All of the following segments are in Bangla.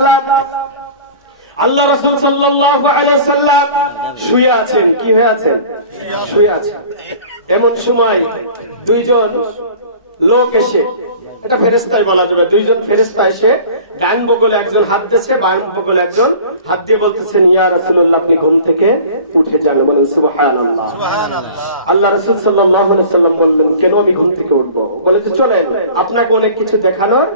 সুবহানাল্লাহ। আল্লাহ রাসূল সাল্লাল্লাহু আলাইহি ওয়াসাল্লাম শুয়ে আছেন। কি হয়ে আছেন? শুয়ে আছেন। এমন সময় দুইজন লোক এসে, এটা ফেরেশতাই বলা যাবে, দুইজন ফেরেশতা এসে ডান বগলে একজন হাত দিয়েছে, বাম বগলে একজন হাত দিয়ে বলতেছেন, ইয়া রাসূলুল্লাহ আপনি ঘুম থেকে উঠে যান। বলেন সুবহানাল্লাহ। আল্লাহ রাসূল সাল্লাল্লাহু আলাইহি ওয়াসাল্লাম বললেন, কেন আমি ঘুম থেকে উঠবো? বলে যে চলেন, আপনাকে অনেক কিছু দেখানোর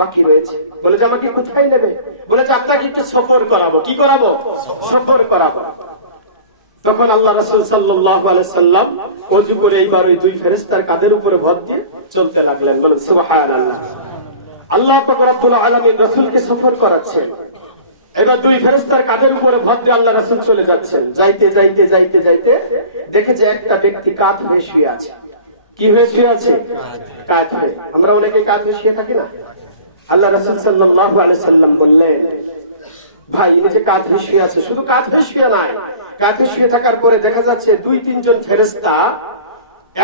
বাকি রয়েছে। বলে যে আমাকে কোথায় নেবে? বলে যে আপনাকে একটু সফর করাবো। কি করাবো? সফর করাবো। তখন আল্লাহ রাসূল সাল্লাল্লাহু আলাইহি ওয়াসাল্লাম ওযু করে এইবার ওই দুই ফেরেশতার কাঁধের উপরে ভর দিয়ে চলতে লাগলেন। বলেন সুবহানাল্লাহ। আল্লাহ পাক রব্বুল আলামিন রাসূলকে সফর করাচ্ছেন। এবার দুই ফেরেশতার কাঁধের উপরে ভর দিয়ে আল্লাহ রাসূল চলে যাচ্ছেন। যাইতে যাইতে যাইতে যাইতে দেখে যে একটা ব্যক্তি কাত হয়ে শুয়ে আছে। কি হয়ে শুয়ে আছে? কাত হয়ে। আমরা অনেকে কাত হয়ে শুয়ে থাকি না? আল্লাহ রাসূল সাল্লাল্লাহু আলাইহি ওয়াসাল্লাম বললেন, ভাই ইনি যে কাত হয়ে শুয়ে আছে, শুধু কাত হয়ে শুয়ে নাই, কাত হয়ে শুয়ে থাকার পরে দেখা যাচ্ছে দুই তিনজন ফেরেশতা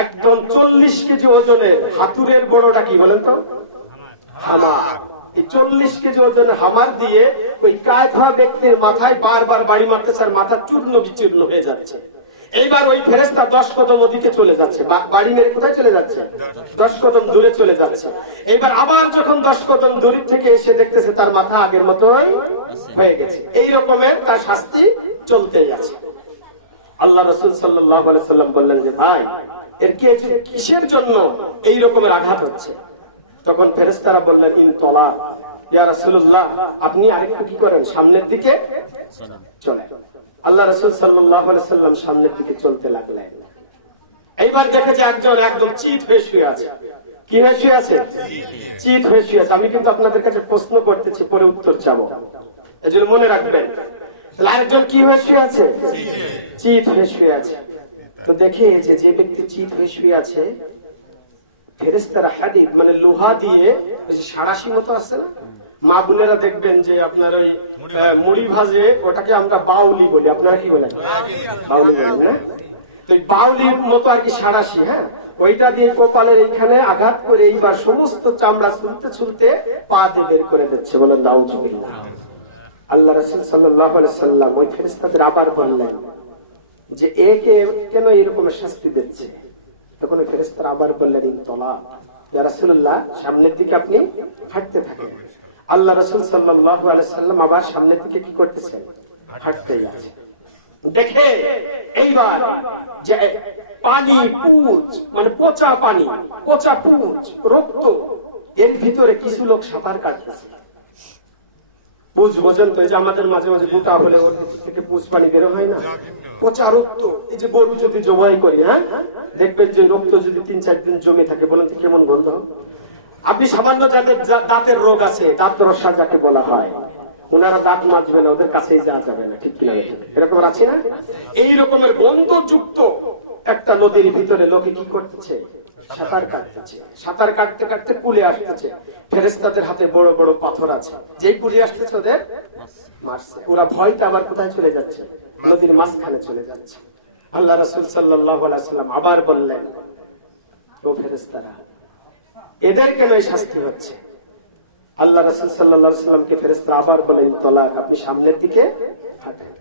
একদম 40 কেজি ওজনের হাতুড়ের বড়টা কি বলেন তো? হামার। এই 40 কেজি ওজনের হামার দিয়ে ওই কাত হওয়া ব্যক্তির মাথায় বারবার বাড়ি মারতেছে আর মাথা চূর্ণ বিচূর্ণ হয়ে যাচ্ছে। এইবার ওই ফেরেশতা 10 কদম ওদিকে চলে যাচ্ছে, বাড়ি মেরে কোথায় চলে যাচ্ছে? 10 কদম দূরে চলে যাচ্ছে। এবার আবার যখন 10 কদম দূর থেকে এসে দেখতেছে তার মাথা আগের মতোই হয়ে গেছে। এই রকমের তার শাস্তি চলতেই আছে। আল্লাহ রাসূল সাল্লাল্লাহু আলাইহি ওয়াসাল্লাম বললেন যে ভাই এর কি কিসের জন্য এই রকমের আঘাত হচ্ছে? তখন ফেরেশতারা বললেন, ইন তলা ইয়া রাসূলুল্লাহ, আপনি আরেকটু কি করেন, সামনের দিকে চলেন। আল্লাহ রাসূল সাল্লাল্লাহু আলাইহি ওয়াসাল্লাম সামনের দিকে চলতে লাগলেন। এইবার দেখে যে একজন একদম চিত হয়ে শুয়ে আছে। কি হয়ে শুয়ে আছে? চিত হয়ে শুয়ে আছে। আমি কিন্তু আপনাদের কাছে প্রশ্ন করতেছি, পরে উত্তর চাবো, এজন্য মনে রাখবেন। আরেকজন কি হয়ে শুয়ে আছে? চিত হয়ে শুয়ে আছে। তো দেখে যে ব্যক্তি চিত হয়ে শুয়ে আছে, ফেরেশতারা হাদিদ মানে লোহা দিয়ে সাঁড়াশি মতো আছে না, মা বোনেরা দেখবেন যে আপনার ওই মুড়ি ভাজে, ওটাকে আমরা বাউলি বলি, আপনারা কি বলেন? বাউলি বলেন না? তো বাউলির মতো আর কি সাঁড়াশি, হ্যাঁ, ওইটা দিয়ে কপালের এইখানে আঘাত করে এইবার সমস্ত চামড়া ছুলতে ছুলতে পা দিয়ে বের করে দিচ্ছে। বলেন নাউযুবিল্লাহ। আল্লাহ রাসূল সাল্লাল্লাহু আলাইহি ওয়াসাল্লাম ওই ফেরেশতাদের আবার বললেন যে একে কেন এরকম শাস্তি দিচ্ছে? তখন ওই ফেরেশতারা আবার বললেন, ইন তলা ইয়া রাসূলুল্লাহ, সামনের দিকে আপনি হাঁটতে থাকেন। আল্লাহ রাসূল সাল্লাল্লাহু আলাইহি ওয়াসাল্লাম আবার সামনের দিকে কি করতেছেন? হাঁটতেই আছে। দেখে এইবার যে পানি পুঁজ মানে পচা পানি, পচা পুঁজ, রক্ত, এর ভিতরে কিছু লোক সাঁতার কাটতেছে। পুঁজ বোঝেন তো, এই যে আমাদের মাঝে মাঝে গোটা হলে ওর থেকে পুঁজ পানি বের হয় না, পচা রক্ত। এই যে গরু যদি জবাই করি, হ্যাঁ, দেখবেন যে রক্ত যদি 3-4 দিন জমে থাকে, বলেন তো কেমন গন্ধ। আপনি সামান্য যাদের দাঁতের রোগ আছে, দাঁত রসা যাকে বলা হয়, ওনারা দাঁত মাজবে না, ওদের কাছেই যাওয়া যাবে না, ঠিক কিনা? এরকম আছে না? এই রকমের গন্ধযুক্ত একটা নদীর ভিতরে লোকে কি করতেছে? সাঁতার কাটতেছে। সাঁতার কাটতে কাটতে কুলে আসতেছে। ফেরেশতাদের হাতে বড় বড় পাথর আছে, যেই কুলে আসতেছে ওদের মারছে। ওরা ভয়তে আবার কোথায় চলে যাচ্ছে? নদীর মাঝখানে চলে যাচ্ছে। আল্লাহ রাসূল সাল্লাল্লাহু আলাইহি ওয়াসাল্লাম আবার বললেন, ও ফেরেশতারা, এদের কেন এই শাস্তি হচ্ছে? আল্লাহ রাসূল সাল্লাল্লাহু আলাইহি ওয়াসাল্লামকে ফেরেশতারা আবার বলেন, তলাক, আপনি সামনের দিকে হাঁটেন।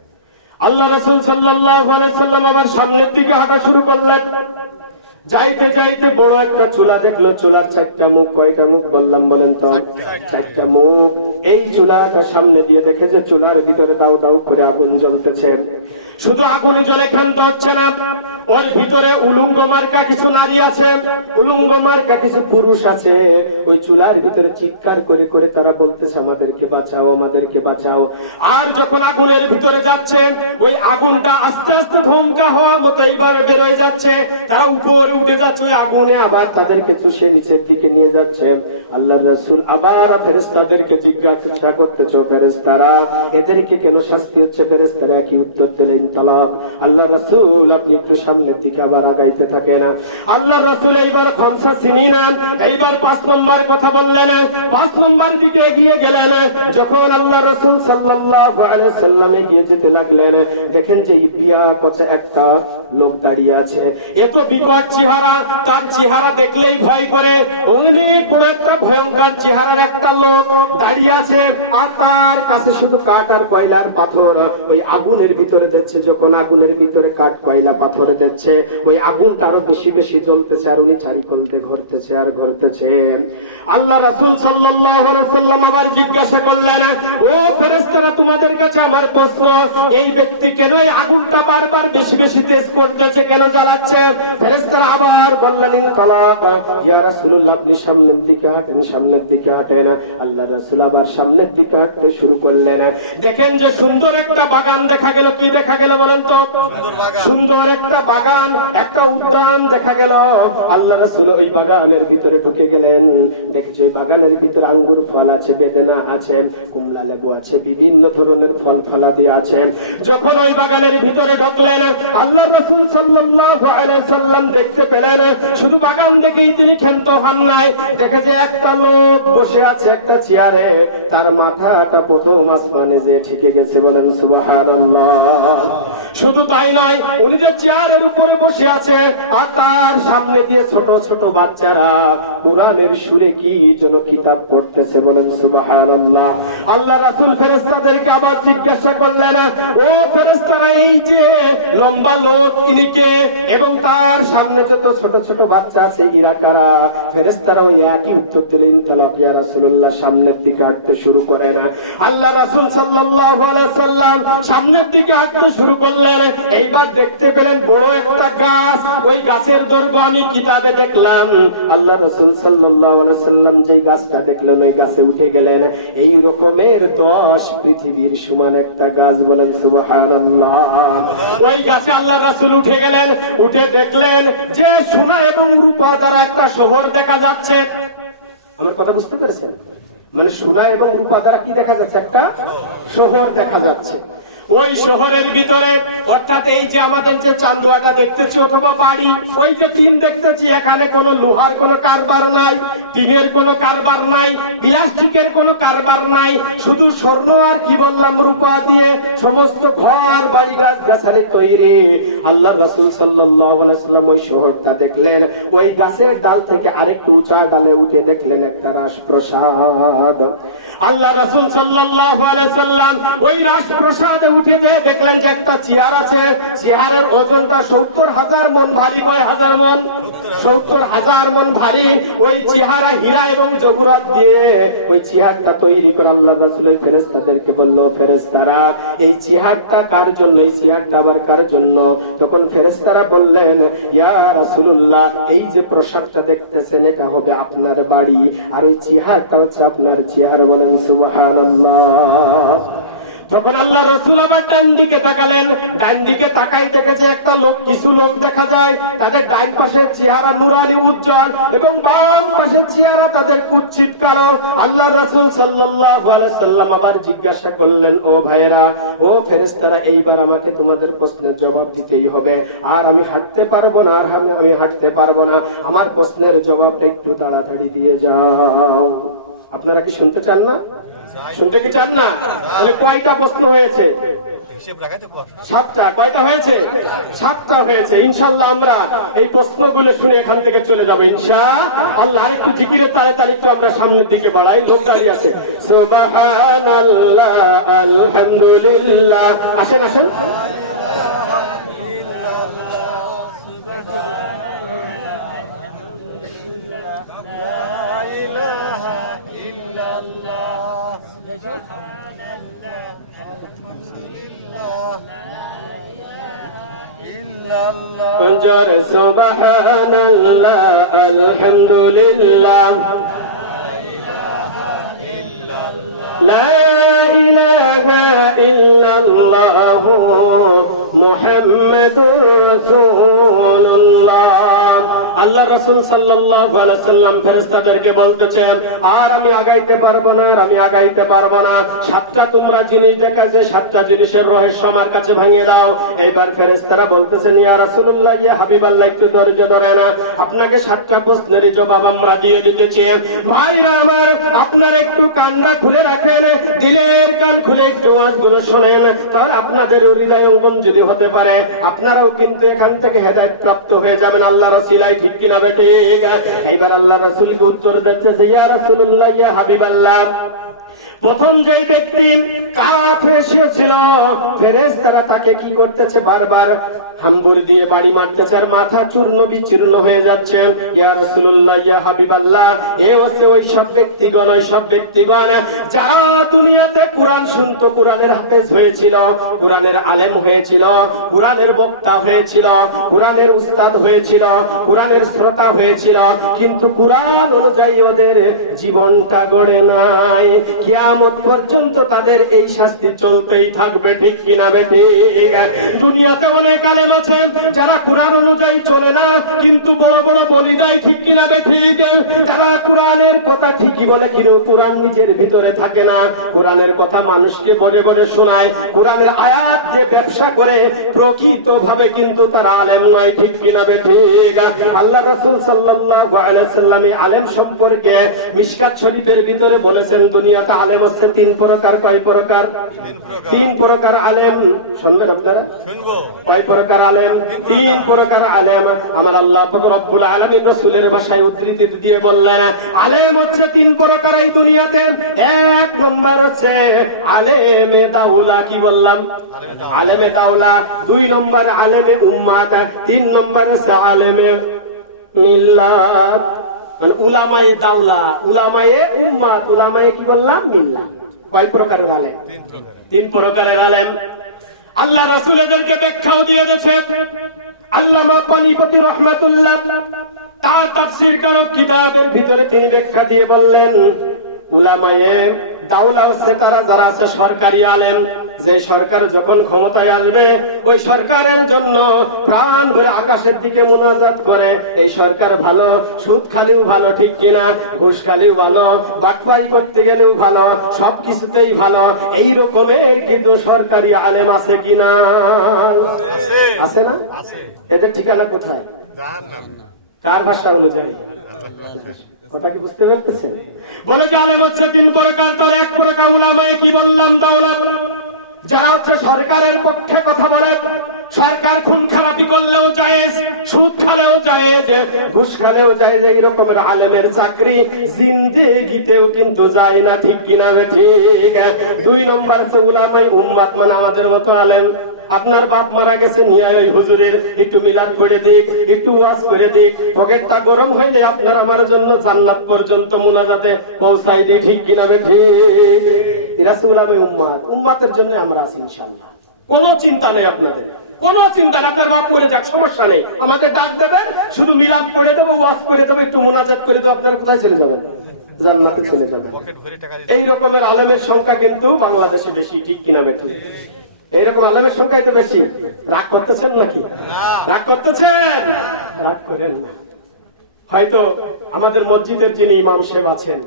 আল্লাহ রাসূল সাল্লাল্লাহু আলাইহি ওয়াসাল্লাম আবার সামনের দিকে হাঁটা শুরু করলেন। যাইতে যাইতে বড় একটা চুলা দেখলো। চুলার 4টা মুখ। কয়টা মুখ বললাম বলেন তো? 4টা মুখ। এই চুলাটা সামনে দিয়ে দেখে যে চুলার ভিতরে দাউ দাউ করে আগুন জ্বলতেছে। শুধু আগুনে জ্বলে ক্ষান্ত হচ্ছে না, ওর ভিতরে উলঙ্গ মার্কা কিছু নারী আছে, উলঙ্গ মার্কা কিছু পুরুষ আছে। ওই চুলার ভিতরে চিৎকার করে করে তারা বলতেছে, আমাদেরকে বাঁচাও, আমাদেরকে বাঁচাও। আর যখন আগুনের ভিতরে যাচ্ছে, ওই আগুনটা আস্তে আস্তে ধমকা হওয়া মতো এইবার বেরোয় যাচ্ছে। তারা উপরে উঠে যাচ্ছে, ওই আগুনে আবার তাদেরকে চুষে নিচের দিকে নিয়ে যাচ্ছে। আল্লাহর রাসূল আবার ফেরেশতাদেরকে জিজ্ঞাসা করতেছে, ফেরেশতারা, এদেরকে কেন শাস্তি হচ্ছে? ফেরেশতারা কি উত্তর দিলেন? তালাক। আল্লাহ রাসূল, আপনি একটু সামনের দিকে আবার আগাইতে থাকেন। আল্লাহ রাসূল এইবার খমসা সিনিনা, এইবার 5 নম্বর কথা বললেন। 5 নম্বর দিকে এগিয়ে গেলেন। যখন আল্লাহ রাসূল সাল্লাল্লাহু আলাইহি সাল্লাম এগিয়ে যেতে লাগলেন, দেখেন যে ইবিয়া কত একটা লোক দাঁড়িয়ে আছে। এত বিকট চেহারা, তার চেহারা দেখলেই ভয় করে। অনেক বড় একটা ভয়ঙ্কর চেহারার একটা লোক দাঁড়িয়ে আছে, আর তার কাছে শুধু কাঠ আর কয়লার পাথর। ওই আগুনের ভিতরে দিচ্ছে, যখন আগুনের ভিতরে কাঠ কয়লা পাথরে দিচ্ছে, ওই আগুনটা আরো বেশি বেশি জ্বলতেছে, আর উনি চারিকলতে ঘুরতেছে আর ঘুরতেছে। আল্লাহ রাসূল সাল্লাল্লাহু আলাইহি ওয়াসাল্লাম আবার জিজ্ঞাসা করলেন, ও ফেরেশতারা, তোমাদের কাছে আমার প্রশ্ন, এই ব্যক্তি কেন এই আগুনটা বারবার বেশি বেশি তেজ করতেছে, কেন জ্বালাচ্ছে? ফেরেশতারা আবার বললেন, ইনতালাক ইয়া রাসূলুল্লাহ, আপনি সামনের দিকে হাঁটেন, সামনের দিকে হাঁটেন। আল্লাহ রাসূল আবার সামনের দিকে হাঁটতে শুরু করলেন। দেখেন যে সুন্দর একটা বাগান দেখা গেল। কি দেখা গেল বলেন তো? সুন্দর একটা বাগান, একটা উদ্যান দেখা গেল। আল্লাহ রাসূল ওই বাগানের ভিতরে ঢুকে গেলেন। দেখছে ওই বাগানের ভিতরে আঙ্গুর ফল আছে, বেদেনা আছে, কমলা লেবু আছে, বিভিন্ন ধরনের ফল ফলাদি আছে। যখন ওই বাগানের ভিতরে ঢুকলেন, আল্লাহ রাসূল সাল্লাল্লাহু আলাইহি সাল্লাম দেখতে পেলেন, শুধু বাগান দেখেই তিনি ক্ষান্ত হন নাই। দেখেছে একটা লোক বসে আছে একটা চেয়ারে, তার মাথাটা প্রথম আসমানে যে ঠেকে গেছে। বলেন সুবহানাল্লাহ। শুধু তাই নয়, উনি যে চেয়ারের উপরে বসে আছে, আর তার সামনে দিয়ে ছোট ছোট বাচ্চারা কুরআনের সুরে কি যেন কিতাব পড়তেছে। বলেন সুবহানাল্লাহ। আল্লাহ রাসূল ফেরেশতাদেরকে আবার জিজ্ঞাসা করলেন, ও ফেরেশতারা, এই যে লম্বা লোক ইনি কে, এবং তার সামনে যত ছোট ছোট বাচ্চা আছে এরা কারা? ফেরেশতারা ওই একই উত্তর দিলেন, ইনতালাক ইয়া রাসূলুল্লাহ, সামনের দিকে হাঁটতে শুরু করেন। আল্লাহ রাসূল সাল্লাল্লাহু আলাইহি সাল্লাম সামনের দিকে হাঁটতে শুরু করলেন। এইবার দেখতে পেলেন বড় একটা গাছ। ওই গাছের দৈর্ঘ্য আমি কিতাবে দেখলাম। আল্লাহ রাসূল সাল্লাল্লাহু আলাইহি সাল্লাম যে গাছটা দেখলেন, ওই গাছে উঠে গেলেন। এই রকমের 10 পৃথিবীর সমান একটা গাছ। বলেন সুবহানাল্লাহ। ওই গাছে আল্লাহ রাসূল উঠে গেলেন। উঠে দেখলেন যে সোনা এবং রূপা দ্বারা একটা শহর দেখা যাচ্ছে। আমার কথা বুঝতে পেরেছেন? মানে সোনা এবং রূপা দ্বারা কি দেখা যাচ্ছে? একটা শহর দেখা যাচ্ছে। ওই শহরের ভিতরে, অর্থাৎ এই যে আমাদের যে চান্দুয়াটা দেখতেছি অথবা বাড়ি, ওই যে টিন দেখতেছি, এখানে কোনো লোহার কোনো কারবার নাই, টিনের কোনো কারবার নাই, প্লাস্টিকের কোনো কারবার নাই, শুধু স্বর্ণ আর কি বললাম রূপা দিয়ে সমস্ত ঘর বাড়ি গাছ গাছালি তৈরি। আল্লাহ রাসূল সাল্লাল্লাহু আলাইহি ওয়াসাল্লাম ওই শহরটা দেখলেন। ওই গাছের ডাল থেকে আরেকটু উঁচা ডালে উঠে দেখলেন একটা রাজপ্রাসাদ। আল্লাহ রাসূল সাল্লাল্লাহু আলাইহি ওয়াসাল্লাম ওই রাজপ্রাসাদে উঠে দেখলেন যে একটা চেয়ার আছে। চেয়ারের ওজনটা 70,000 মন ভারী। কয় হাজার মন? 70,000 মন ভারী। ওই চেহারা হীরা এবং জহরত দিয়ে ওই চেয়ারটা তৈরি করে আল্লাহ রাসূল ওই ফেরেশতাদেরকে বলল, ফেরেশতারা, এই চেয়ারটা কার জন্য? এই চেয়ারটা আবার কার জন্য? তখন ফেরেশতারা বললেন, ইয়া রাসূলুল্লাহ, এই যে প্রসাদটা দেখতেছেন এটা হবে আপনার বাড়ি, আর ওই চেয়ারটা হচ্ছে আপনার চেয়ার। বলেন সুবহানাল্লাহ। তখন আল্লাহ রাসূল আবার ডান দিকে তাকালেন। ডান দিকে তাকাই দেখেছে একটা লোক, কিছু লোক দেখা যায় তাদের ডান পাশের চেহারা নুরানি উজ্জ্বল এবং বাম পাশের চেহারা তাদের কুৎসিত কালো। আল্লাহ রাসূল সাল্লাল্লাহু আলাইহি সাল্লাম আবার জিজ্ঞাসা করলেন, ও ভাইয়েরা, ও ফেরেশতারা, এইবার আমাকে তোমাদের প্রশ্নের জবাব দিতেই হবে। আর আমি হাঁটতে পারবো না, আর আমি হাঁটতে পারবো না। আমার প্রশ্নের জবাবটা একটু তাড়াতাড়ি দিয়ে যাও। আপনারা কি শুনতে চান না? শুনতে কি চান না? তাহলে কয়টা প্রশ্ন হয়েছে? 7টা। কয়টা হয়েছে? 7টা হয়েছে। ইনশাআল্লাহ আমরা এই প্রশ্নগুলো শুনে এখান থেকে চলে যাবো ইনশাআল্লাহ। একটু জিকিরের তাড়াতাড়ি তো আমরা সামনের দিকে বাড়াই। লোক দাঁড়িয়ে আছে। সুবহানাল্লাহ, আলহামদুলিল্লাহ। আসেন আসেন। पंजर सुबहानल्लाह, अल्हम्दुलिल्लाह, ला इलाहा इल्लल्लाह, मुहम्मदुर रसूलुल्लाह। আল্লাহ রাসূল সাল্লাল্লাহু আলাইহি সাল্লাম ফেরেশতাদেরকে বলতেছেন, আর আমি আগাইতে পারবো না, আর আমি আগাইতে পারবো না। 7টা তোমরা জিনিস দেখাইছে, 7টা জিনিসের রহস্য আমার কাছে ভাঙিয়ে দাও। এইবার ফেরেশতারা বলতেছেন, ইয়া রাসূলুল্লাহ, ইয়া হাবিবাল্লাহ, একটু ধৈর্য ধরেন, আপনাকে 7টা প্রশ্নের জবাব আমরা দিয়ে দিতেছি। ভাইরা আমার, আপনারা একটু কানটা খুলে রাখেন, দিলের কান খুলে করে একটু ওয়াজগুলো শোনেন, তাহলে আপনাদের হৃদয়ঙ্গম যদি হতে পারে, আপনারাও কিন্তু এখান থেকে হেদায়েত প্রাপ্ত হয়ে যাবেন আল্লাহর ওসিলায়, ঠিক কিনা বেঠিক? এইবার আল্লাহ রাসূলকে উত্তর দিচ্ছে যে ইয়া রাসূলুল্লাহ, ইয়া হাবিবাল্লাহ, প্রথম যে ব্যক্তি কাফের এসেছিল, ফেরেশতারা তাকে কি করতেছে, বারবার হাম্বর দিয়ে বাড়ি মারতেছে আর মাথা চূর্ণ বিচূর্ণ হয়ে যাচ্ছে। ইয়া রাসূলুল্লাহ, ইয়া হাবিবাল্লাহ, এ হচ্ছে ওই সব ব্যক্তিগণ, যারা দুনিয়াতে কোরআন শুনতো, কোরআনের হাফেজ হয়েছিল, কোরআনের আলেম হয়েছিল, কোরআনের বক্তা হয়েছিল, কোরআনের উস্তাদ হয়েছিল, কোরআনের শ্রোতা হয়েছিল, কিন্তু কোরআন অনুযায়ী ওদের জীবনটা গড়ে নাই। কিয়ামত পর্যন্ত তাদের এই শাস্তি চলতেই থাকবে, ঠিক কিনা বেঠিক? দুনিয়াতে অনেক আলেম আছে যারা কোরআন অনুযায়ী চলে না, কিন্তু বড় বড় বলি দেয়, ঠিক কিনা বেঠিক? তারা কোরআনের কথা ঠিকই বলে, কিন্তু কোরআন নিজের ভিতরে থাকে না। কোরআনের কথা মানুষকে বলে বলে শোনায়, কোরআনের আয়াত দিয়ে ব্যবসা করে, প্রকৃত ভাবে কিন্তু তারা আলেম নয়, ঠিক কিনা বেঠিক? আল্লাহ রাসূল সাল্লাল্লাহু আলাইহি ওয়াসাল্লাম আলেম সম্পর্কে মিশকাত শরীফের ভিতরে বলেছেন, দুনিয়াতে আলেম হচ্ছে তিন প্রকার। কয় প্রকার? তিন প্রকার আলেম। শুনবেন আপনারা? কয় প্রকার আলেম? তিন প্রকার আলেম। আমার আল্লাহ পাক রব্বুল আলামিন রাসূলের ভাষায় উদ্ধৃতি দিয়ে বললেন, আলেম হচ্ছে তিন প্রকার এই দুনিয়াতে। এক নম্বর হচ্ছে আলেমে দাওলা। কি বললাম? আলেমে দাওলা। দুই নম্বর আলেমে উম্মাত। তিন নম্বর হচ্ছে আলেমে মিল্লাত, মানে উলামায়ে দাওলা, উলামায়ে উম্মাত, উলামায়ে কি বললাম? মিল্লাত। কয় প্রকারের আলেম? তিন প্রকারের আলেম। আল্লাহ রাসূল এদেরকে ব্যাখ্যাও দিয়ে দিয়েছে। আল্লামা পানিপতি রহমাতুল্লাহ তার তাফসীর কারক কিতাবের ভিতরে তিনি ব্যাখ্যা দিয়ে বললেন, উলামায়ে দাওলা হচ্ছে তারা যারা আছে সরকারি আলেম, যে সরকার যখন ক্ষমতায় আসবে ওই সরকারের জন্য প্রাণ ভরে আকাশের দিকে মুনাজাত করে, এই সরকার ভালো, সুদ খালিও ভালো, ঠিক কিনা? ঘুষ খালিও ভালো, বাটপাই করতে গেলেও ভালো, সবকিছুতেই ভালো। এই রকমের কিন্তু সরকারি আলেম আছে কিনা? আছে না? এদের ঠিকানা কোথায়? কার ভাষা অনুযায়ী? কথা কি বুঝতে পারতেছেন? বলে যে আলেম হচ্ছে তিন প্রকার। তার এক প্রকার উলামায়ে কি বললাম? দাওলা, যারা হচ্ছে সরকারের পক্ষে কথা বলে, সরকার খুন খারাপি করলেও জায়েজ, সুদ খালেও জায়েজ, ঘুষ খালেও জায়েজ, এই রকমের আলেমের চাকরি জিন্দেগিতেও কিন্তু যায় না, ঠিক কিনা বেঠিক? দুই নম্বর হচ্ছে উলামায়ে উম্মাত, মানে আমাদের মতো আলেম। আপনার বাপ মারা গেছে, নিয়ে ওই হুজুরের একটু মিলাদ করে দিক, একটু ওয়াজ করে দিক, পকেটটা গরম হইলে আপনার আমার জন্য জান্নাত পর্যন্ত মুনাজাতে পৌঁছাই দিই, ঠিক কিনা বেঠিক? এরা উলামায়ে উম্মাত। উম্মাতের জন্য আমরা আছি ইনশাআল্লাহ। কোনো চিন্তা নেই আপনাদের, কোনো চিন্তা নেই। আপনার বাপ করে যাক, সমস্যা নেই, আমাদের ডাক দেবেন, শুধু মিলাদ করে দেবো, ওয়াজ করে দেবো, একটু মুনাজাত করে দেবো, আপনার কোথায় চলে যাবেন? জান্নাতে চলে যাবেন। এই রকমের আলেমের সংখ্যা কিন্তু বাংলাদেশে বেশি, ঠিক কিনা বেঠিক? এইরকম আলেমের সংখ্যাই তো বেশি। রাগ করতেছেন নাকি? রাগ করতেছেন? রাগ করেন না। হয়তো আমাদের মসজিদের যিনি ইমাম সাহেব আছেন,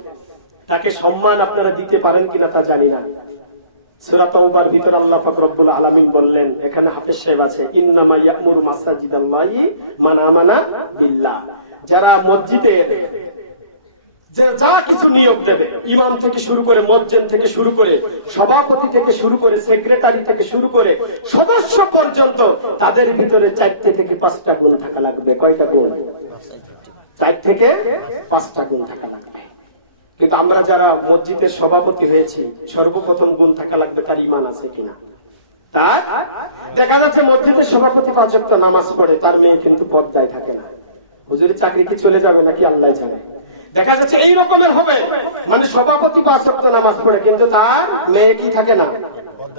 তাকে সম্মান আপনারা দিতে পারেন কিনা তা জানি না। সূরা তাওবার ভিতর আল্লাহ পাক রব্বুল আলামিন বললেন, এখানে হাফেজ সাহেব আছে, ইন্নামা ইয়া'মুরু মাসাজিদাল্লাহি মান আমানা বিল্লাহ। যারা মসজিদে যা কিছু নিয়োগ দেবে, ইমাম থেকে শুরু করে, মুয়াজ্জিন থেকে শুরু করে, সভাপতি থেকে শুরু করে, সেক্রেটারি থেকে শুরু করে, সদস্য পর্যন্ত, তাদের ভিতরে 4 থেকে 5টা গুণ থাকা লাগবে। কয়টা গুণ? 4 থেকে 5টা গুণ থাকা লাগবে। কিন্তু আমরা যারা মসজিদের সভাপতি হয়েছি, সর্বপ্রথম গুণ থাকা লাগবে তার ঈমান আছে কিনা। তার দেখা যাচ্ছে মসজিদের সভাপতি 5 ওয়াক্ত নামাজ পড়ে, তার মেয়ে কিন্তু পর্দায় থাকে না। হুজুরের চাকরি কি চলে যাবে নাকি আল্লাহ জানে। দেখা যাচ্ছে এই রকমের হবে, মানে সভাপতি 5 ওয়াক্ত নামাজ পড়ে, কিন্তু তার মেয়ে কি থাকে না?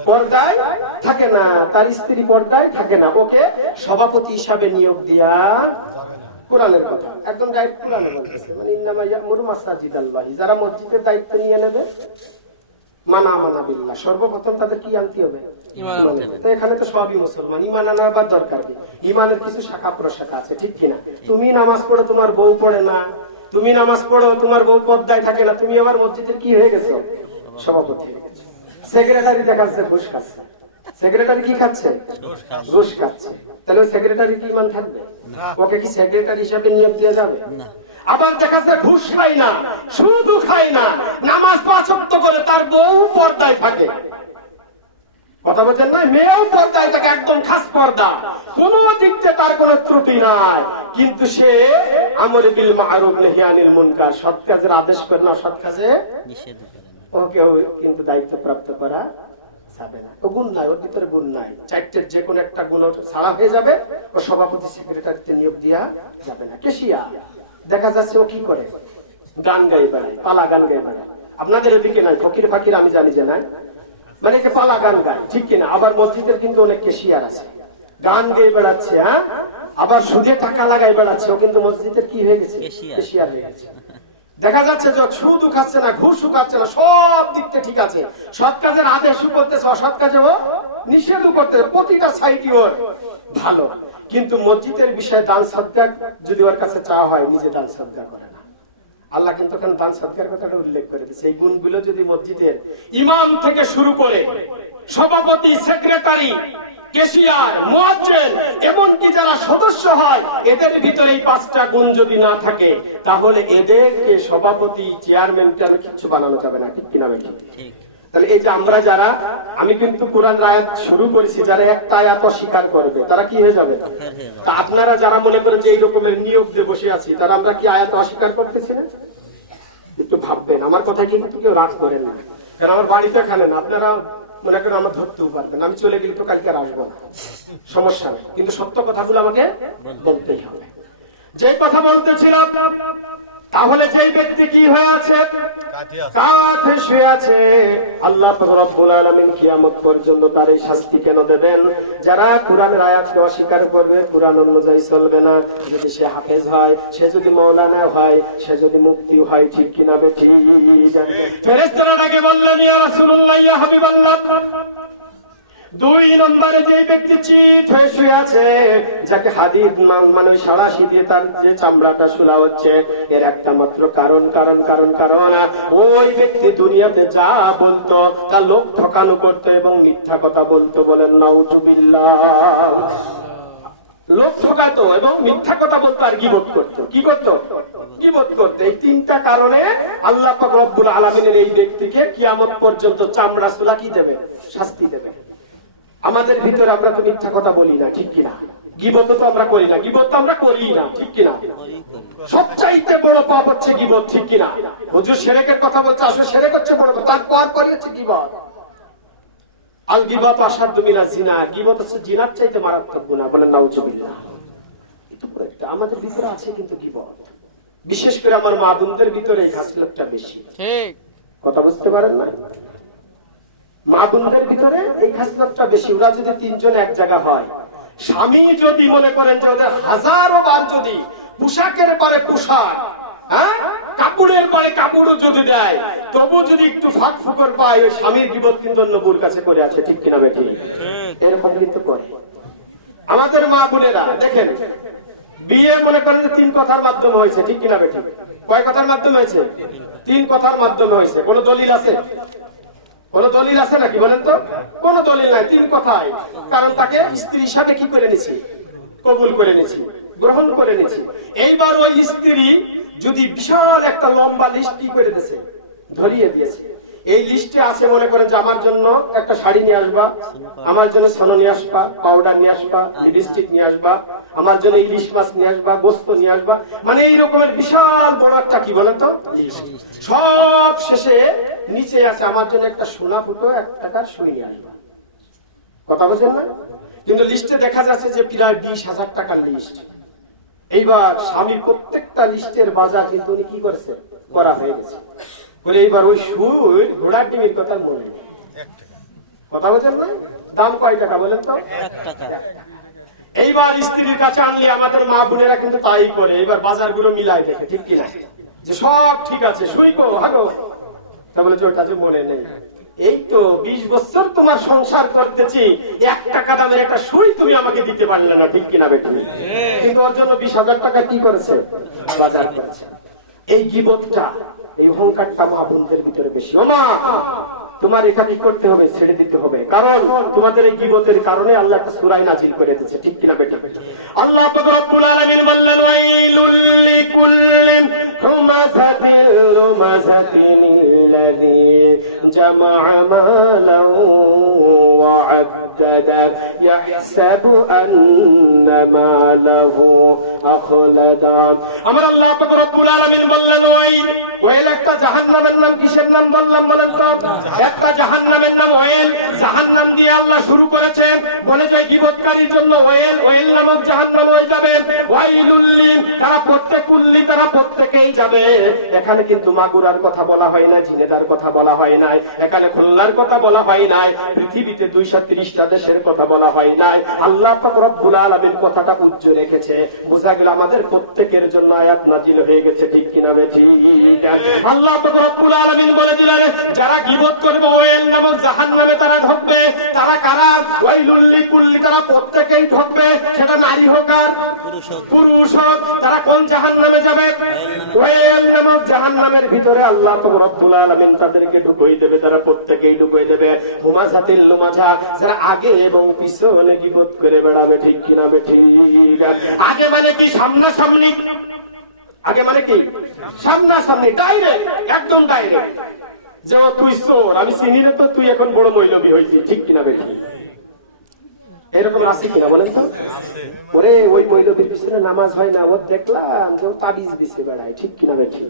পর্দায় থাকে না, তার স্ত্রী পর্দায় থাকে না। ওকে সভাপতি হিসাবে নিয়োগ দিয়া, কোরআনের কথা একদম ডাইরেক্ট কোরআনে বলতেছে, মানে ইন্নামা ইয়া'মুরু মাসাজিদাল্লাহি, যারা মসজিদের দায়িত্ব নিয়ে নেবে, মান আমানা বিল্লাহ, সর্বপ্রথম তাদের কি আনতে হবে? ঈমান। তো এখানে তো সবই মুসলমান, ঈমান আনার বা দরকার কি? ঈমানের কিছু শাখা প্রশাখা আছে, ঠিক কিনা? তুমি নামাজ পড়ো, তোমার বউ পড়ে না, তুমি নামাজ পড়ো, তোমার বউ পর্দায় থাকে না, তুমি আবার মসজিদের কি হয়ে গেছো? সভাপতি হয়ে গেছো। সেক্রেটারি দেখাচ্ছে ঘুষ খাচ্ছে, সেক্রেটারি কি খাচ্ছে? ঘুষ খাচ্ছে। তাহলে ওই সেক্রেটারি কি ঈমান থাকবে? ওকে কি সেক্রেটারি হিসাবে নিয়োগ দেওয়া যাবে? না। আবার দেখা যাচ্ছে ঘুষ খাই না, শুধু খাই না, নামাজ 5 ওয়াক্ত করে, তার বউ পর্দায় থাকে, কথা বলছেন না? মেয়েও পর্দা, এটাকে একদম খাস পর্দা, কোন দিক থেকে তার কোনো ত্রুটি নাই, কিন্তু সে আমরে বিল মারুফ নাহি আনিল মুনকার, সৎ কাজের আদেশ করে না, সৎ কাজে নিষেধ করে না, ওকেও কিন্তু দায়িত্ব প্রাপ্ত করা যাবে না। ও গুণ নাই, ওর ভিতরে গুণ নাই, চারটের যে কোনো একটা গুণ ছাড়া হয়ে যাবে, ও সভাপতি সেক্রেটারিতে নিয়োগ দেওয়া যাবে না। কেশিয়া দেখা যাচ্ছে ও কি করে, গান গাই বেড়ায়, পালা গান গাই বেড়ায়। আপনাদের এদিকে নাই, ফকির ফাকির আমি জানি যে নাই, মানে যে পালা গান গায়, ঠিক কিনা? আবার মসজিদের কিন্তু অনেক কেশিয়ার আছে, গান গেয়ে বেড়াচ্ছে, হ্যাঁ, আবার সুদে টাকা লাগাই বেড়াচ্ছে, ও কিন্তু মসজিদের কি হয়ে গেছে, কেশিয়ার হয়ে গেছে। দেখা যাচ্ছে যে সুদও খাচ্ছে না, ঘুষও খাচ্ছে না, সব দিকটা ঠিক আছে, সৎ কাজের আদেশও করতেছে, অসৎ কাজে ও নিষেধও করতেছে, প্রতিটা সাইডই ওর ভালো। কিন্তু মসজিদের বিষয়ে দান সদকা যদি ওর কাছে চাওয়া হয়, নিজে দান সদকা করে না। আল্লাহ কিন্তু ওখানে দান সদকার কথাটা উল্লেখ করে দিয়েছে। এই গুণগুলো যদি মসজিদের ইমাম থেকে শুরু করে সভাপতি, সেক্রেটারি, কেশিয়ার, মুয়াজ্জিন, এমনকি যারা সদস্য হয়, এদের ভিতরে এই পাঁচটা গুণ যদি না থাকে, তাহলে এদেরকে সভাপতি, চেয়ারম্যান কিছু বানানো যাবে না, ঠিক কিনা? ঠিক। তাহলে এই যে আমরা যারা, আমি কিন্তু কোরআন আয়াত শুরু করেছি, যারা একটা আয়াত অস্বীকার করবে তারা কি হয়ে যাবে? তা আপনারা যারা মনে করেন যে এই রকমের নিয়োগ দিয়ে বসে আছি, তারা আমরা কি আয়াত অস্বীকার করতেছি না? একটু ভাববেন, আমার কথা কিন্তু কেউ রাগ করেন না, কারণ আমার বাড়িতে এখানে না, আপনারা মনে করেন আমার ধরতেও পারবেন, আমি চলে গেলে তো কালকে আর আসবো না, সমস্যা নেই, কিন্তু সত্য কথাগুলো আমাকে বলতেই হবে। যে কথা বলতেছিলাম, তাহলে যেই ব্যক্তি কি হয়ে আছে, কাঁধে শুয়ে আছে, আল্লাহ রাব্বুল আলামিন কিয়ামত পর্যন্ত তার এই শাস্তি কেন দেবেন? যারা কোরআনের আয়াতকে অস্বীকার করবে, কোরআন অনুযায়ী চলবে না, যদি সে হাফেজ হয়, সে যদি মাওলানা হয়, সে যদি মুফতি হয়, ঠিক কিনা বেঠিক? ফেরেশতারা ডেকে বললেন, ইয়া রাসূলুল্লাহ, ইয়া হাবিবাল্লাহ, দুই নম্বরে যে ব্যক্তি চিত হয়ে শুয়ে আছে, যাকে হাদিদ মানে সাড়াশি দিয়ে তার যে চামড়াটা শুলা হচ্ছে, এর একটা মাত্র কারণ, ওই ব্যক্তি দুনিয়াতে যা বলতো তা লোক ঠকানো করতো এবং মিথ্যা কথা বলতো। বলেন নাউজুবিল্লাহ। লোক ঠকাতো এবং মিথ্যা কথা বলতো আর গীবত করতো। কি করতো? গীবত করতো। এই তিনটা কারণে আল্লাহ পাক রব্বুল আলামিনের এই ব্যক্তিকে কিয়ামত পর্যন্ত চামড়া শুলা কি দেবে? শাস্তি দেবে। আমাদের ভিতরে আমরা তো মিথ্যা কথা বলি না, ঠিক কিনা? গীবত তো আমরা করি না, গীবত তো আমরা করি না, ঠিক কিনা? সবচাইতে বড় পাপ হচ্ছে গীবত, ঠিক কিনা? হুজুর শিরকের কথা বলছে, আসলে শিরক হচ্ছে বড়, তারপর হচ্ছে গীবত। আল গীবত আশাদ্দু মিনাজ জিনা, গীবত হচ্ছে জিনার চাইতে মারাত্মক গুনাহ। বলেন নাউজুবিল্লাহ। এটা পুরো একটা আমাদের ভিতরে আছে কিন্তু গীবত, বিশেষ করে আমার মা বোনদের ভিতরে এই খাসলতটা বেশি। ঠিক কথা বুঝতে পারেন না? মা বোনদের ভিতরে এই খাসলতটা বেশি। ওরা যদি তিনজন এক জায়গা হয়, স্বামী যদি মনে করেন যে ওদের হাজারো বার যদি পোশাকের পরে পোশাক, হ্যাঁ, কাপড়ের পরে কাপড়ও যদি দেয়, তবু যদি একটু ফাঁক ফুকর পায়, ওই স্বামীর গীবত কিন্তু অন্য বুর কাছে করে আছে, ঠিক কিনা বেটি? এরকম কিন্তু করে আমাদের মা বোনেরা। দেখেন, বিয়ে মনে করেন যে 3 কথার মাধ্যমে হয়েছে, ঠিক কিনা বেটি? কয় কথার মাধ্যমে হয়েছে? 3 কথার মাধ্যমে হয়েছে। কোন দলিল আছে? কোন দলিল আছে নাকি বলেন তো? কোন দলিল নাই, 3 কথাই। কারণ তাকে স্ত্রী হিসাবে কি করে নিছি? কবুল করে নিছি, গ্রহণ করে নিছি। এইবার ওই স্ত্রী যদি বিশাল একটা লম্বা লিস্ট কি করে দিয়েছে, ধরিয়ে দিয়েছে। এই লিস্টে আছে মনে করেন যে আমার জন্য একটা শাড়ি নিয়ে আসবা, আমার জন্য সোনা নিয়ে আসবা, পাউডার নিয়ে আসবা, লিপস্টিক নিয়ে আসবা, আমার জন্য ইলিশ মাছ নিয়ে আসবা, গোস্ত নিয়ে আসবা, মানে এই রকমের বিশাল বড় একটা কি বলেন তো লিস্ট। সব শেষে নিচে আছে আমার জন্য একটা সোনা ফুটো 1 টাকার সুই নিয়ে আসবা। কথা বলছেন না? কিন্তু লিস্টে দেখা যাচ্ছে যে প্রায় 20,000 টাকার লিস্ট। এইবার স্বামী প্রত্যেকটা লিস্টের বাজার কিন্তু উনি কি করেছে, করা হয়ে গেছে। বলে এইবার ওই সুই ঘোড়ার ডিমের কথা মনে নেই। কথা বলছেন না? দাম কয় টাকা বলেন তো? 1 টাকা। এইবার স্ত্রীর কাছে আনলে আমাদের মা বোনেরা কিন্তু তাই করে। এইবার বাজারগুলো মিলাই দেখে, ঠিক কিনা, যে সব ঠিক আছে, সুই কো ভালো, তা বলে যে ওটা যে মনে নেই। এই তো 20 বছর তোমার সংসার করতেছি, 1 টাকা দামের একটা সুই তুমি আমাকে দিতে পারলে না, ঠিক কিনা বেটি? কিন্তু ওর জন্য 20,000 টাকা কি করেছে, বাজার করেছে। এই গীবতটা, এই অহংকারটা মা বোনদের ভিতরে বেশি। ও মা, তোমার এটা কি করতে হবে, ছেড়ে দিতে হবে। কারণ তোমাদের এই গীবতের কারণে আল্লাহ একটা সূরা নাযিল করে দিয়েছে, ঠিক কিনা বেটি? আল্লাহ পাক রব্বুল আলামিন বললেন, ওয়াইলুল লিকুল্লি হুমাযাতিল লুমাযাতিন আল্লাযী জামা'a মালান ওয়া عددا يحسب أن ماله أخلدا আমার আল্লাহ পাক রব্বুল আলামিন বললেন ওয়াইল একটা জাহান্নামের নাম কিসের নাম বললাম বলেন তো একটা জাহান্নামের নাম ওয়াইল জাহান্নাম দিয়ে আল্লাহ শুরু করেছেন বলে যে গীবতকারীর জন্য ওয়াইল নামক জাহান্নাম হয়ে যাবে ওয়াইলুল লিল তারা প্রত্যেকেই যাবে এখানে কিন্তু মাগুরার কথা বলা হয় না ঝিনেদার কথা বলা হয় নাই এখানে খুলনার কথা বলা হয় নাই পৃথিবীতে 230টা দেশের কথা বলা হয় নাই আল্লাহ পাক রব্বুল আলামিন কথাটা উজ্জ্ব রেখেছে বোঝা গেল আমাদের প্রত্যেকের জন্য আয়াত নাজিল হয়ে গেছে ঠিক কিনা বেঠিক আল্লাহ পাক রব্বুল আলামিন বলে দিলেন যারা গীবত করবে ওয়াইল নামক জাহান্নামে তারা ঢুকবে তারা কারা ওয়াইলুল লিকুল্লি তারা প্রত্যেকেই ঢুকবে সেটা নারী হোক আর পুরুষ হোক তারা কোন জাহান্নামে যাবে ওয়াইল নামক জাহান্নামের ভিতরে আল্লাহ পাক রব্বুল আলামিন তাদেরকে ঢুকিয়ে দেবে তারা প্রত্যেকেই ঢুকিয়ে দেবে হুমাজাতিল লুমাজা যারা আগে এবং পিছনে গীবত করে বেড়াবে ঠিক কিনা বেঠিক আগে মানে কি সামনাসামনি আগে মানে কি সামনাসামনি ডাইরেক্ট একদম ডাইরেক্ট যে তুই চোর আমি চিনি রে তো তুই এখন বড় মৌলবী হয়েছি ঠিক কিনা বেঠিক এরকম আছে কিনা বলেন তো ওরে ওই মৌলবীর পিছনে নামাজ হয় না ওর দেখলাম যে ও তাবিজ দিছে বেড়ায় ঠিক কিনা বেঠিক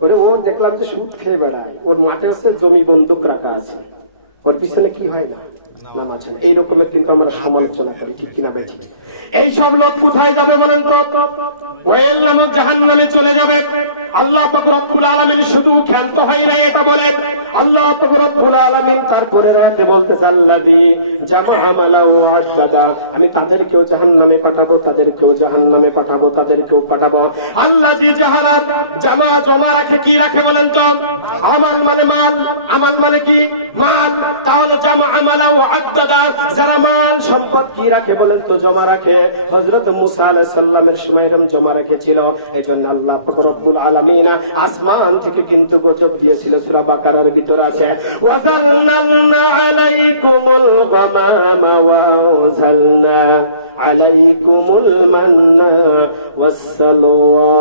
ওরে ও দেখলাম যে সুদ খেয়ে বেড়ায় ওর মাঠে হচ্ছে জমি বন্দুক রাখা আছে ওর পিছনে কি হয় না নামাজ হয় এই রকমের কিন্তু আমরা সমালোচনা করি ঠিক কিনা বেঠিক এই সব লোক কোথায় যাবে বলেন তো ওয়াইল নামক জাহান্নামে চলে যাবে আল্লাহ পাক রব্বুল আলামিন শুধু ক্ষান্ত হয় না এটা বলেন আল্লাহ পাক রব্বুল আলামিন তারপরে রাতে বলতেছে আল্লাযী জামা মালাউ আদাদা আমি তাদেরকেও জাহান্নামে পাঠাবো তাদেরকেও জাহান্নামে পাঠাবো তাদেরকেও পাঠাবো আল্লাযী জাহারাত জামা জমা রাখে কি রাখে বলেন তো আমাল মানে মাল আমাল মানে কি মাল তাহলে জামা মালাউ আদাদা যারা মাল সম্পদ কি রাখে বলেন তো জমা রাখে হযরত মুসা আলাইহিস সালামের সময় এরকম জমা রেখেছিল এজন্য আল্লাহ পাক রব্বুল আলামিন আসমান থেকে কিন্তু গজব দিয়েছিল সূরা বাকারার ভিতর আছে ওয়াজান্নালনা আলাইকুমুল গামামা ওয়াজালনা আলাইকুমুল মান্না ওয়াসসালাওয়া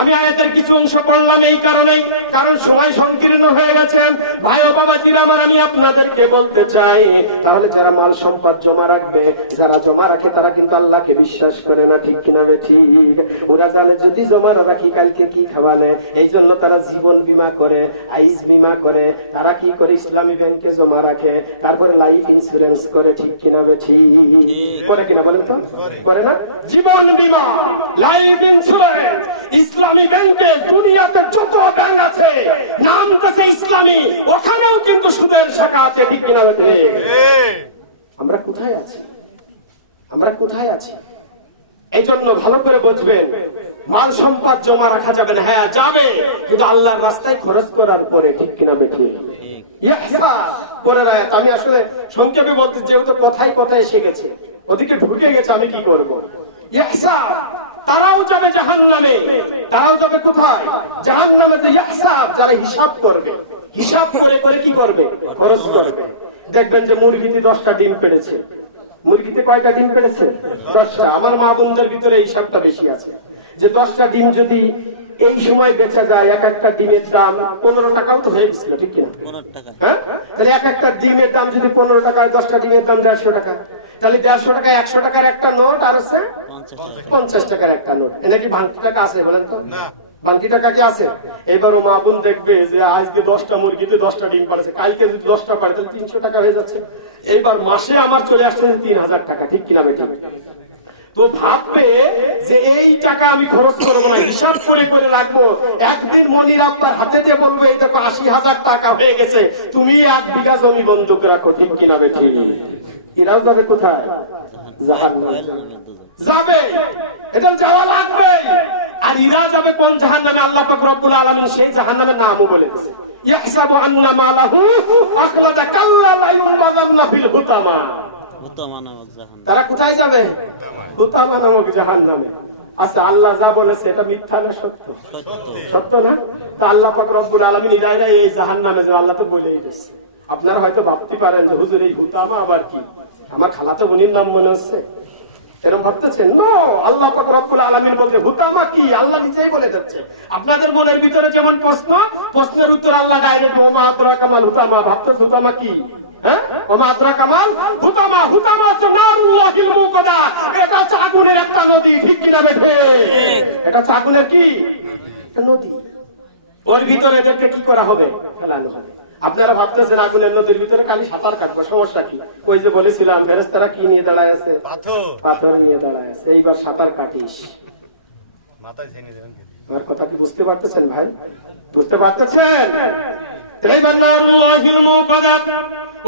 আমি আয়াতের কিছু অংশ পড়লাম এই কারণেই কারণ সময় সংকীর্ণ হয়ে গেছে ভাই ও বাবাজিরা আমার আমি আপনাদেরকে বলতে চাই তাহলে যারা মাল সম্পদ জমা রাখবে যারা জমা রাখে তারা কিন্তু আল্লাহকে বিশ্বাস করে না ঠিক কিনা বেঠিক ওরা জানে যদি জমা রাখি কালকে কি খাওয়ালে এই জন্য তারা জীবন বীমা করে আইস বীমা করে তারা কি করে ইসলামী ব্যাংকে জমা রাখে তারপরে লাইফ ইন্সুরেন্স করে ঠিক কিনা বেঠিক করে কিনা বলেন তো করে না জীবন বীমা লাইফ ইন্সুরেন্স ইসলামী ব্যাংকে দুনিয়াতে যত ব্যাংক আছে নাম কাছে ইসলামী ওখানেও কিন্তু সুদের শাখা আছে ঠিক কিনা বেঠিক আমরা কোথায় আছি আমরা কোথায় আছি এই জন্য ভালো করে বুঝবেন মাল সম্পদ জমা রাখা যাবে না হ্যাঁ যাবে কিন্তু আল্লাহর রাস্তায় খরচ করার পরে ঠিক কিনা বেঠিক আমি আসলে সংক্ষেপে বলতে যেহেতু কথাই কথায় এসে গেছে ওদিকে ঢুকে গেছে আমি কি করব তারাও যাবে জাহান্নামে তারাও যাবে কোথায় জাহান্নামে যে ইহসাব যারা হিসাব করবে হিসাব করে করে কি করবে খরচ করবে দেখবেন যে মুরগিতে 10টা ডিম পেড়েছে মুরগিতে কয়টা ডিম পেড়েছে 10টা আমার মা বোনদের ভিতরে এই হিসাবটা বেশি আছে যে 10টা ডিম যদি এই সময় বেচা যায় এক একটা ডিমের দাম 15 টাকাও তো হয়ে গেছিল ঠিক কিনা 15 টাকা হ্যাঁ তাহলে এক একটা ডিমের দাম যদি 15 টাকা হয় 10টা ডিমের দাম 150 টাকা তাহলে 150 টাকা 100 টাকার একটা নোট আর আছে 50 টাকার একটা নোট এটা কি ভাঙতি টাকা আছে বলেন তো না বাকি টাকা কি আছে এবারও মা বোন দেখবে যে আজকে 10টা মুরগিতে 10টা ডিম পারছে কালকে যদি 10টা পারে তাহলে 300 টাকা হয়ে যাচ্ছে এইবার মাসে আমার চলে আসছে 3000 টাকা ঠিক কিনা বেঠিক তো ভাববে যে এই টাকা আমি খরচ করবো না হিসাব করে করে রাখবো একদিন মনির আব্বার হাতে দিয়ে বলবো এই দেখো 80,000 টাকা হয়ে গেছে তুমি 1 বিঘা জমি বন্ধক রাখো ঠিক কিনা বেঠিক এরাও যাবে কোথায় জাহান্নামে যাবে এটা যাওয়া লাগবে আর ইরা যাবে কোন জাহান্নামে আল্লাহ পাক রব্বুল আলামিন সেই জাহান্নামের নামও বলে দিয়েছে ইয়াহসাবু আন্না মালাহু আখলাদা কাল্লা লা ইউনবাযান্না ফিল হুতামা হুতামা নামক জাহান্নাম তারা কোথায় যাবে হুতামা নামক জাহান্নামে আচ্ছা আল্লাহ যা বলেছে এটা মিথ্যা না সত্য সত্য না তো আল্লাহ পাক রব্বুল আলামিন ইরাইরা এই জাহান্নামে যাবে আল্লাহ তো বলেই দিয়েছে আপনারা হয়তো ভাবতে পারেন যে হুজুর এই হুতামা আবার কি আমার খালাতো বোনের নাম মনে হচ্ছে এরকম ভাবতেছেন নো আল্লাহ পাক রব্বুল আলামিন বলতে হুতামা কি আল্লাহ নিজেই বলে দিচ্ছে আপনাদের মনের ভিতরে যেমন প্রশ্নের উত্তর আল্লাহ ডাইরেক্ট ওমা আতরা কামাল হুতামা ভাবতেছ হুতামা কি হ্যাঁ, ওমা আদরাকা মাল হুতামা, হুতামা হচ্ছে নারুল্লাহিল মুকাদা, এটা হচ্ছে আগুনের একটা নদী, ঠিক কিনা বেঠে? এটা হচ্ছে আগুনের কি একটা নদী, ওর ভিতরে এদেরকে কি করা হবে? ফেলানো হবে। আপনারা ভাবতেছেন আগুনের নদীর ভিতরে খালি সাঁতার কাটবো, সমস্যা কি? ওই যে বলেছিলাম ফেরেশতারা কি নিয়ে দাঁড়ায় আছে? পাথর নিয়ে দাঁড়ায় আছে। এইবার সাঁতার কাটিস। আমার কথা কি বুঝতে পারতেছেন ভাই? বুঝতে পারতেছেন?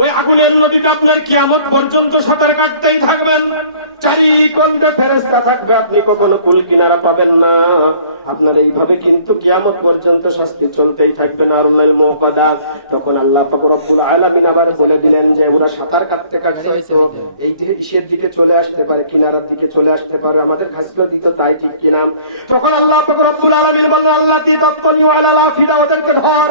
ওই আগুনের নদীতে আপনার কিয়ামত পর্যন্ত সাঁতার কাটতেই থাকবেন, চারিকোণে ফেরেশতা থাকবে, আপনি কখনো কুল কিনারা পাবেন না। আপনার এইভাবে কিন্তু কিয়ামত পর্যন্ত শাস্তি চলতেই থাকবে নারুল মুকাদা। তখন আল্লাহ পাক রব্বুল আলামিন আবার বলে দিলেন যে ওরা সাঁতার কাটতে কাটতে হয়তো এই যে ইসের দিকে চলে আসতে পারে, কিনারার দিকে চলে আসতে পারে, আমাদের খাসলো দিত তাই, ঠিক কিনা? তখন আল্লাহ পাক রব্বুল আলামিন বললেন আল্লাহ তি তাত্তানি আলা লাফিদা, ওদেরকে ধর,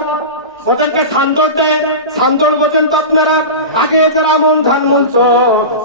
ওদেরকে সান্দর দেয়। সান্দর বোঝেন তো আপনারা? আগে যারা আমন ধান মূলতো,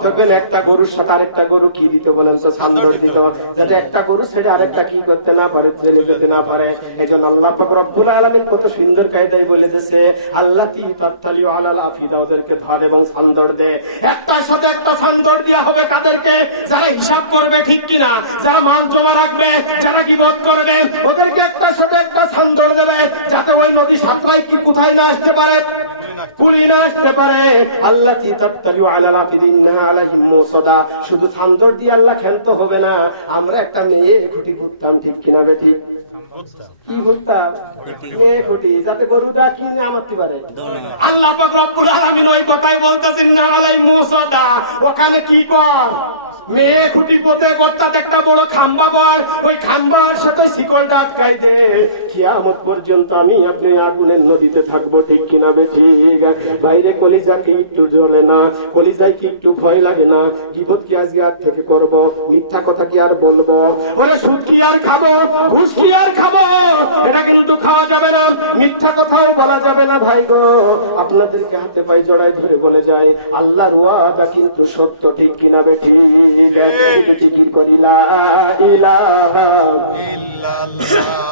দেখবেন একটা গরুর সাথে আরেকটা গরু কি দিত বলেন তো? সান্দর দিত, যাতে একটা গরু ছেড়ে আরেকটা কি করতে না পারে, জেলে যেতে না পারে। এই জন্য আল্লাহ পাক রব্বুল আলামিন কত সুন্দর কায়দায় বলে দিয়েছে আল্লাতি তাত্তালিউ আলা লাফিদা, ওদেরকে ধর এবং সান্দর দে। একটার সাথে একটা সান্দর দেওয়া হবে কাদেরকে? যারা হিসাব করবে, ঠিক কিনা? যারা মান জমা রাখবে, যারা গীবত করবে, ওদেরকে একটার সাথে একটা সান্দর দেবে, যাতে ওই নদী সাতরাই কি কোথায় না আসতে পারে, পুলি না আসতে পারে। আল্লাতি তাত্তালিউ আলা লাফিদিন্না আলাইহিম মুসাদা, শুধু সান্দর দিয়ে আল্লাহ ক্ষান্ত হবে না। আমরা একটা মেয়ে খুঁটি ঘুরতাম, ঠিক কিনা বেঠিক? কি ঘুরতাম? মেয়ে খুঁটি, যাতে গরুটা কিনে আমারতে পারে। আল্লাহ পাক রব্বুল আলামিন ওই কথাই বলতেছেন না আলাইহিম মুসাদা, ওখানে কি কর? মেয়ে খুঁটি পোতে অর্থাৎ একটা বড় খাম্বা বল, ওই খাম্বার সাথে শিকলটা আটকাই দে। কিয়ামত পর্যন্ত আমি আপনি আগুনের নদীতে থাকবো, ঠিক কিনা বেঠিক? বাইরে কলিজা কি একটু জ্বলে না? কলিজায় কি একটু ভয় লাগে না? গীবত কি আজকে আর থেকে করব? মিথ্যা কথা কি আর বলবো? ওরে সুদ কি আর খাবো? ঘুষ কি আর খাবো? এটা কিন্তু খাওয়া যাবে না, মিথ্যা কথাও বলা যাবে না। ভাই গো, আপনাদেরকে হাতে পায়ে জড়াই ধরে বলে যায় আল্লাহর ওয়াদা কিন্তু সত্য, ঠিক কিনা বেঠিক? জিকির করি লা ইলাহা ইল্লাল্লাহ।